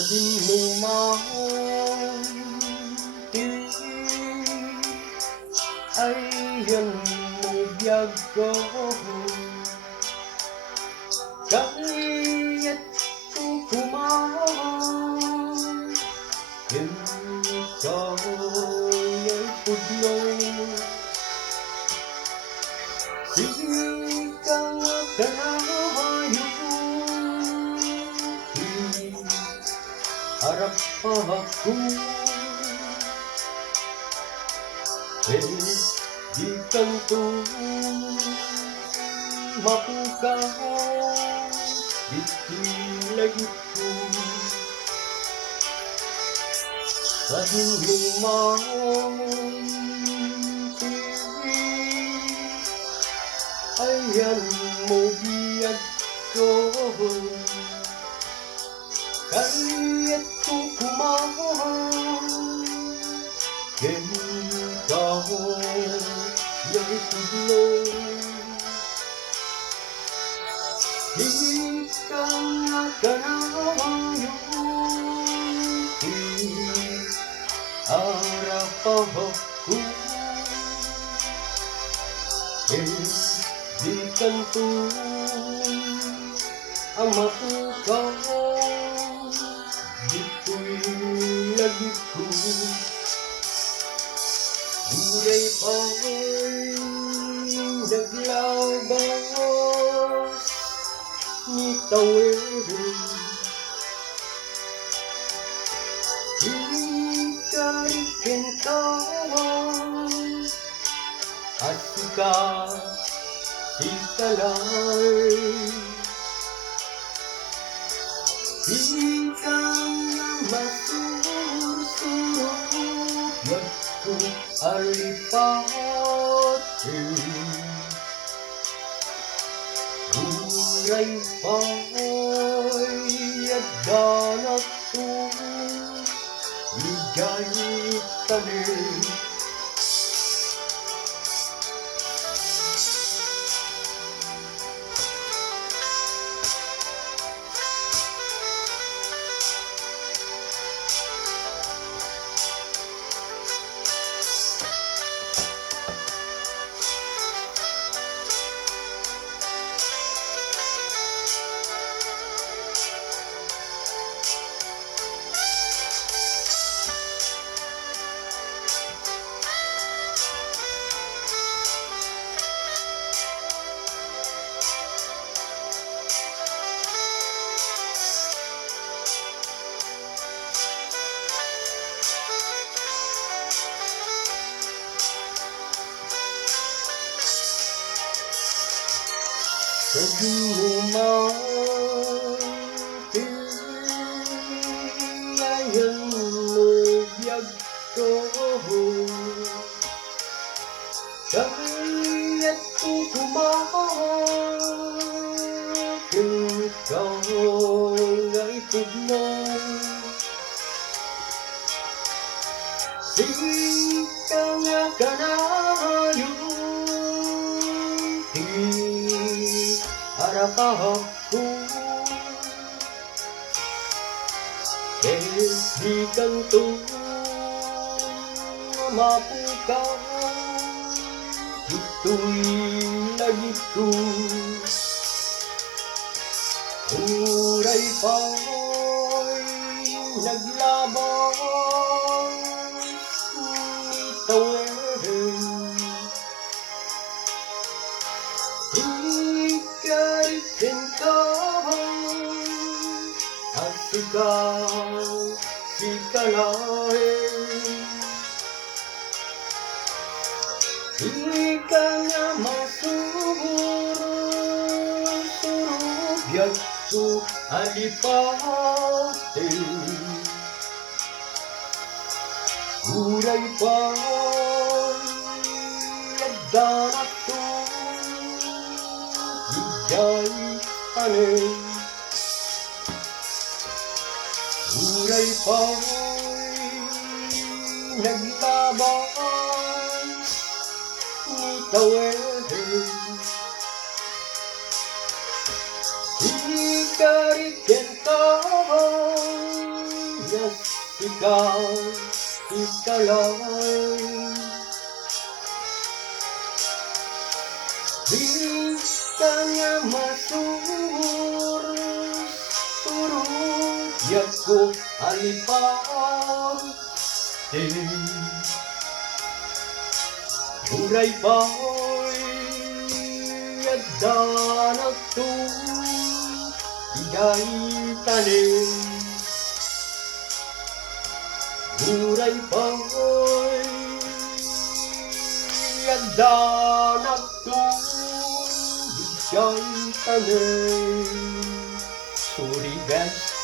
Alinumang ayan mo biyag ko kaya't kukuman ikaw ay pudlong sikang kanayo harap ako di kanto mapukaw dito'y lagit ko sa hinumang ayan mo biyag ko kaya't kukumahan ikaw ay pudlong di ka nga kanayo harap ako di kanto ang mapukaw dito'y lagit ko buray pa'y naglabas ni tawid ika'y kintawan at ikalay di ka nga masusurot yagko alipati buray pa'y agdanak to igay tanin sa hinumang ayan mo biyag ko kaya't kukumahan ikaw ay pudlong sika nga kanayo harap ako di kanto mapukaw dito'y lagit ko buray pa'y naglabas ni tawid ika'y kintawan at ikaw si kalay di ka nga masusurot yagko alipati buray pa'y agdanak to igay tanin buray pa'y naglabas ni tawid di ka rin kintawan Yes, ikaw lang. Di ka nga surut yak ko alipag Uray pa'y agdanag to Bigay tanim Uray pa'y agdanag to Bigay tanim Sorry guys